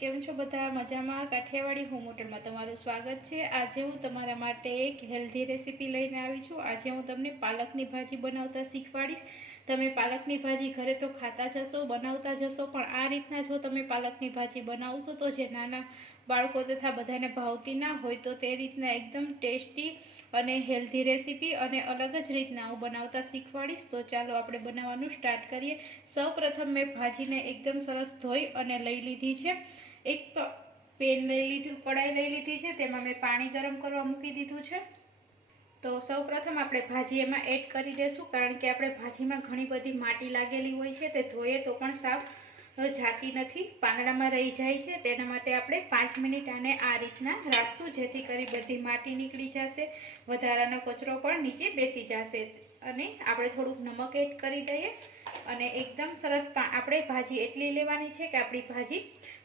કેમ છો બધા? મજામાં? કાઠિયાવાડી હોમ હોટલમાં તમારું સ્વાગત છે। આજે હું તમારા માટે એક હેલ્ધી રેસીપી લઈને આવી છું। આજે હું તમને પાલકની ભાજી બનાવતા શીખવાડીશ। તમે પાલકની ભાજી ઘરે તો ખાતા જ હશો, બનાવતા જ હશો, પણ આ રીતના જો તમે પાલકની ભાજી બનાવશો તો જે નાના બાળકો તથા બધાને ભાવતી ના હોય તો તે રીતના એકદમ ટેસ્ટી અને હેલ્ધી રેસીપી અને અલગ જ રીતના હું બનાવતા શીખવાડીશ। તો ચાલો આપણે બનાવવાનું સ્ટાર્ટ કરીએ। સૌપ્રથમ મેં ભાજીને એકદમ સરસ ધોઈ અને લઈ લીધી છે। એક તો પેન લઈ લીધું, કડાઈ લઈ લીધી છે, તેમાં મેં પાણી ગરમ કરવા મૂકી દીધું છે। તો સૌપ્રથમ આપણે ભાજી એમાં એડ કરી દઈશું, કારણ કે આપણે ભાજીમાં ઘણી બધી માટી લાગેલી હોય છે, તે ધોઈએ તો પણ સાફ જાતી નથી, પાંદડામાં રહી જાય છે। તેના માટે આપણે 5 મિનિટ આને આ રીતના રાખશું, જેથી કરી બધી માટી નીકળી જશે, વધારાનો કચરો પણ નીચે બેસી જશે। અને આપણે થોડુંક નમક એડ કરી દઈએ અને એકદમ સરસ આપણે ભાજી એટલી લેવાની છે કે આપણી ભાજી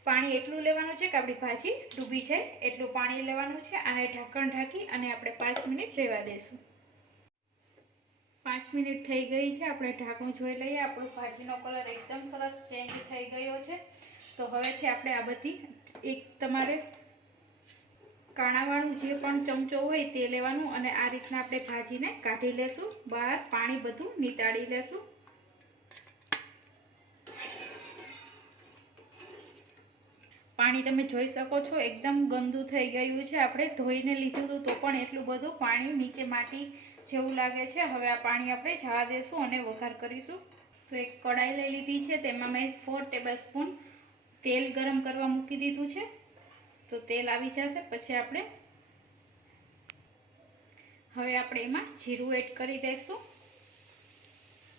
પાણી એટલું લેવાનું છે કે આપણી ભાજી ડૂબી જાય એટલું પાણી લેવાનું છે। આને ઢાંકણ ઢાંકી અને આપણે 5 મિનિટ રહેવા દઈશું। 5 મિનિટ થઈ ગઈ છે, આપણે ઢાંકણું જોઈ લઈએ। આપણો ભાજીનો કલર એકદમ સરસ ચેન્જ થઈ ગયો છે। તો હવેથી આપણે આ બધી એક તમારે કાણાવાળું જે પણ ચમચો હોય તે લેવાનું અને આ રીતના આપણે ભાજીને કાઢી લેશું બહાર, પાણી બધું નીતાળી લેશું। પાણી તમે જોઈ શકો છો એકદમ ગંદુ થઈ ગયું છે, આપણે ધોઈને લીધું હતું તો પણ એટલું બધું પાણી નીચે માટી જેવું લાગે છે। હવે આ પાણી આપણે જવા દેશું અને વઘાર કરીશું। તો એક કડાઈ લઈ લીધી છે, તેમાં મેં 4 ટેબલસ્પૂન તેલ ગરમ કરવા મૂકી દીધું છે। તો તેલ આવી જશે પછી આપણે એમાં જીરું એડ કરી દઈશું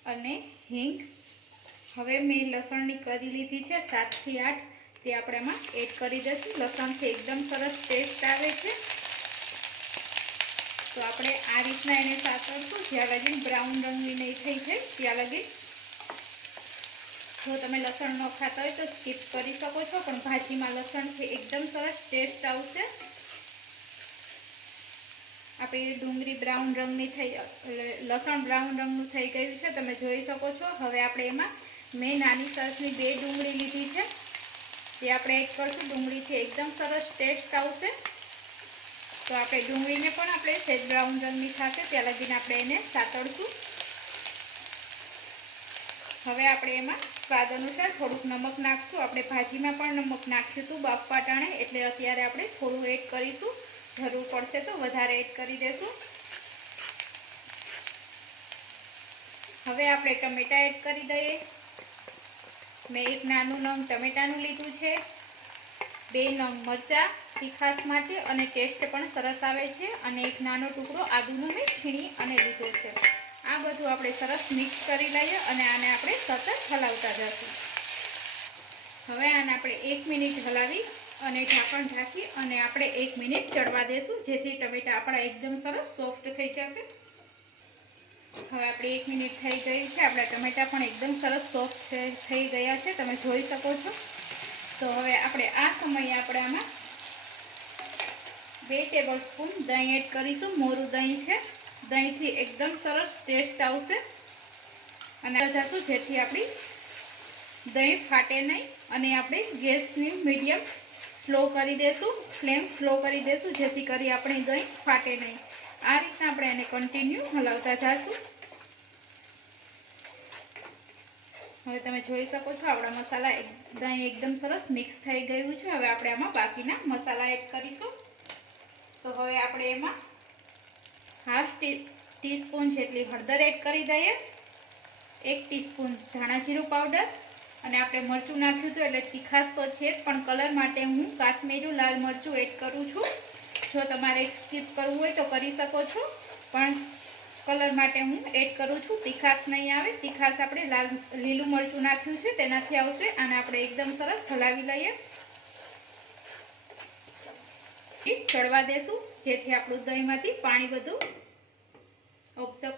અને હિંગ। હવે મેં લસણની કરી લીધી છે 7 થી 8, તે આપણે એમાં એડ કરી દઈશું। લસણથી એકદમ સરસ ટેસ્ટ આવે છે। તો આપણે આ રીતના એને સાતળશું જ્યાં લગી બ્રાઉન રંગની નહીં થઈ જાય ત્યાં લગી। જો તમે લસણ ન ખાતા હોય તો સ્કીપ કરી શકો છો, પણ ભાજીમાં લસણથી એકદમ સરસ ટેસ્ટ આવશે। આપણી ડુંગળી બ્રાઉન રંગની લસણ બ્રાઉન રંગનું થઈ ગયું છે, તમે જોઈ શકો છો। હવે આપણે એમાં મેં નાની સાઈઝની 2 ડુંગળી લીધી છે, તે આપણે એડ કરશું। ડુંગળીથી એકદમ સરસ ટેસ્ટ આવશે। તો આપણે ડુંગળીને પણ આપણે સહેજ બ્રાઉન રંગની થશે ત્યાં લગીને આપણે એને સાતળશું। હવે આપણે એમાં સ્વાદ અનુસાર થોડુંક નમક નાખશું। આપણે ભાજીમાં પણ નમક નાખ્યું હતું બાફવા ટાણે, એટલે અત્યારે આપણે થોડું એડ કરીશું, જરૂર પડશે તો વધારે એડ કરી દેશું। હવે આપણે ટમેટા એડ કરી દઈએ। મેં એક નાનું નંગ ટમેટાનું લીધું છે, 2 નંગ મરચાં તીખાશ માટે અને ટેસ્ટ પણ સરસ આવે છે, અને એક નાનો ટુકડો આદુનો મેં છીણી અને લીધો છે। આ બધું આપણે સરસ મિક્સ કરી લઈએ અને આને આપણે સતત હલાવતા જઈશું। હવે આને આપણે 1 મિનિટ હલાવી અને ઢાંકણ ઢાંકી અને આપણે 1 મિનિટ ચડવા દેશું, જેથી ટમેટા આપણા એકદમ સરસ સોફ્ટ થઈ જશે। હવે આપણે 1 મિનિટ થઈ ગઈ છે, આપણા ટમેટા પણ એકદમ સરસ સોફ્ટ થઈ ગયા છે, તમે જોઈ શકો છો। તો હવે આપણે આ સમયે આપણે આમાં 2 ટેબલસ્પૂન દહીં એડ કરીશું। મોરું દહીં છે, દહીંથી એકદમ સરસ ટેસ્ટ આવશે અને જશું, જેથી આપણી દહીં ફાટે નહીં। અને આપણે ગેસની મીડિયમ સ્લો કરી દેશું, ફ્લેમ સ્લો કરી દેશું, જેથી કરી આપણી દહીં ફાટે નહીં। આ રીતના આપણે એને કન્ટિન્યુ હલાવતા જઈશું। હવે તમે જોઈ શકો છો આપણા મસાલા દહીં એકદમ સરસ મિક્સ થઈ ગયું છે। હવે આપણે આમાં બાકીના મસાલા એડ કરીશું। તો હવે આપણે એમાં 1/2 ટીસ્પૂન જેટલી હળદર એડ કરી દઈએ, 1 ટીસ્પૂન ધાણા જીરું પાવડર, અને આપણે મરચું નાખ્યું હતું એટલે તીખાશ તો છે જ, પણ કલર માટે હું કાશ્મીરી લાલ મરચું એડ કરું છું। જો તમારે સ્કીપ કરવું હોય તો કરી શકો છો, પણ કલર માટે હું એડ કરું છું, તીખાશ નહીં આવે। તીખાશ આપણે લીલું મરચું નાખ્યું છે તેનાથી આવશે। અને આપણે એકદમ સરસ હલાવી લઈએ, ચડવા દેશું, જેથી આપણું દહીંમાંથી પાણી બધું ઓબ્ઝર્વ।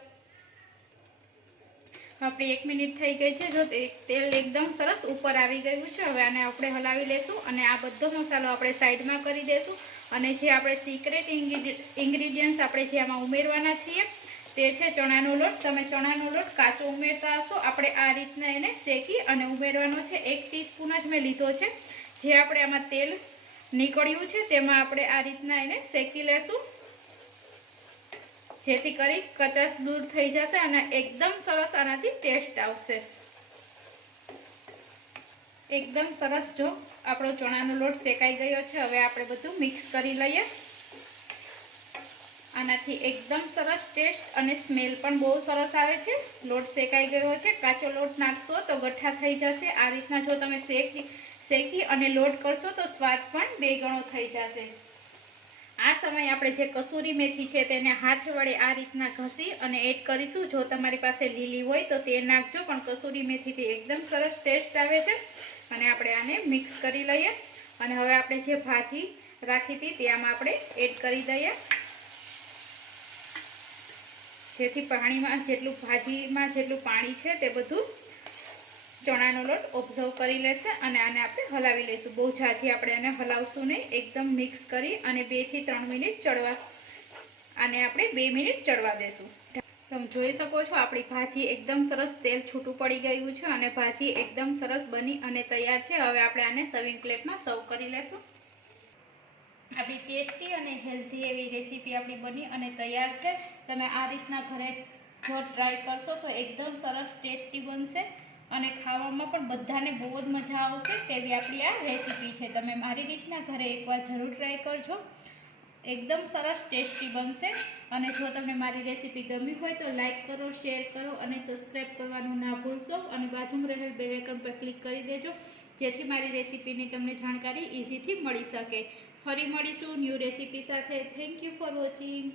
આપણી 1 મિનિટ થઈ ગઈ છે, જો તેલ એકદમ સરસ ઉપર આવી ગયું છે। હવે આને આપણે હલાવી લેશું અને આ બધો મસાલો આપણે સાઈડમાં કરી દેશું। અને જે આપણે સિક્રેટ ઇન્ગ્રીડિયન્ટ્સ આપણે જે આમાં ઉમેરવાના છીએ તે છે ચણાનો લોટ। તમે ચણાનો લોટ કાચો ઉમેરતા હશો, આપણે આ રીતના એને શેકી અને ઉમેરવાનો છે। 1 ટીસ્પૂન જ મેં લીધો છે, જે આપણે આમાં તેલ નીકળ્યું છે તેમાં આપણે આ રીતના એને શેકી લેશું, જેથી કરી કચાશ દૂર થઈ જશે અને એકદમ સરસ આનાથી ટેસ્ટ આવશે. એકદમ સરસ જો આપણો ચણાનો લોટ શેકાઈ ગયો છે. હવે આપણે બધું મિક્સ કરી લઈએ. આનાથી એકદમ સરસ ટેસ્ટ અને સ્મેલ પણ બહુ સરસ આવે છે. લોટ શેકાઈ ગયો છે. કાચો લોટ નાખશો તો ગઠ્ઠા થઈ જશે. આ રીતના જો તમે શેકી અને લોટ કરશો તો સ્વાદ પણ 2 ગણો થઈ જશે. આ સમયે આપણે જે કસૂરી મેથી છે તેને હાથ વડે આ રીતના ઘસી અને એડ કરીશું. જો તમારી પાસે લીલી હોય તો તે નાખજો, પણ કસૂરી મેથીથી એકદમ સરસ ટેસ્ટ આવે છે. અને આપણે આને મિક્સ કરી લઈએ. અને હવે આપણે જે ભાજી રાખી હતી તે આમાં આપણે એડ કરી દઈએ, જેથી ભાજીમાં જેટલું પાણી છે તે બધું ચણાનો લોટ ઓબ્ઝર્વ કરી લેશે. અને આને આપણે હલાવી લઈશું. બહુ ઝાઝી આપણે આને હલાવશું નહીં. એકદમ મિક્સ કરી અને 2 થી 3 મિનિટ આને આપણે 2 મિનિટ ચડવા દેશું. તમે જોઈ શકો છો આપણી ભાજી એકદમ સરસ તેલ છૂટું પડી ગયું છે અને ભાજી એકદમ સરસ બની અને તૈયાર છે. હવે આપણે આને સર્વિંગ પ્લેટમાં સર્વ કરી લેશું. આપણી ટેસ્ટી અને હેલ્ધી એવી રેસીપી આપણી બની અને તૈયાર છે. તમે આ રીતના ઘરે જો ટ્રાય કરશો તો એકદમ સરસ ટેસ્ટી બનશે અને ખાવામાં પણ બધાને બહુ જ મજા આવશે તેવી આપણી આ રેસીપી છે. તમે મારી રીતના ઘરે એકવાર જરૂર ટ્રાય કરજો. એકદમ સરસ ટેસ્ટી બનશે. અને જો તમને મારી રેસીપી ગમી હોય તો લાઈક કરો, શેર કરો અને સબસ્ક્રાઈબ કરવાનું ના ભૂલશો. અને બાજુમાં રહેલ બેલ આઇકન પર ક્લિક કરી દેજો, જેથી મારી રેસીપીની તમને જાણકારી ઇઝીથી મળી શકે. ફરી મળીશું ન્યૂ રેસીપી સાથે. Thank you for watching.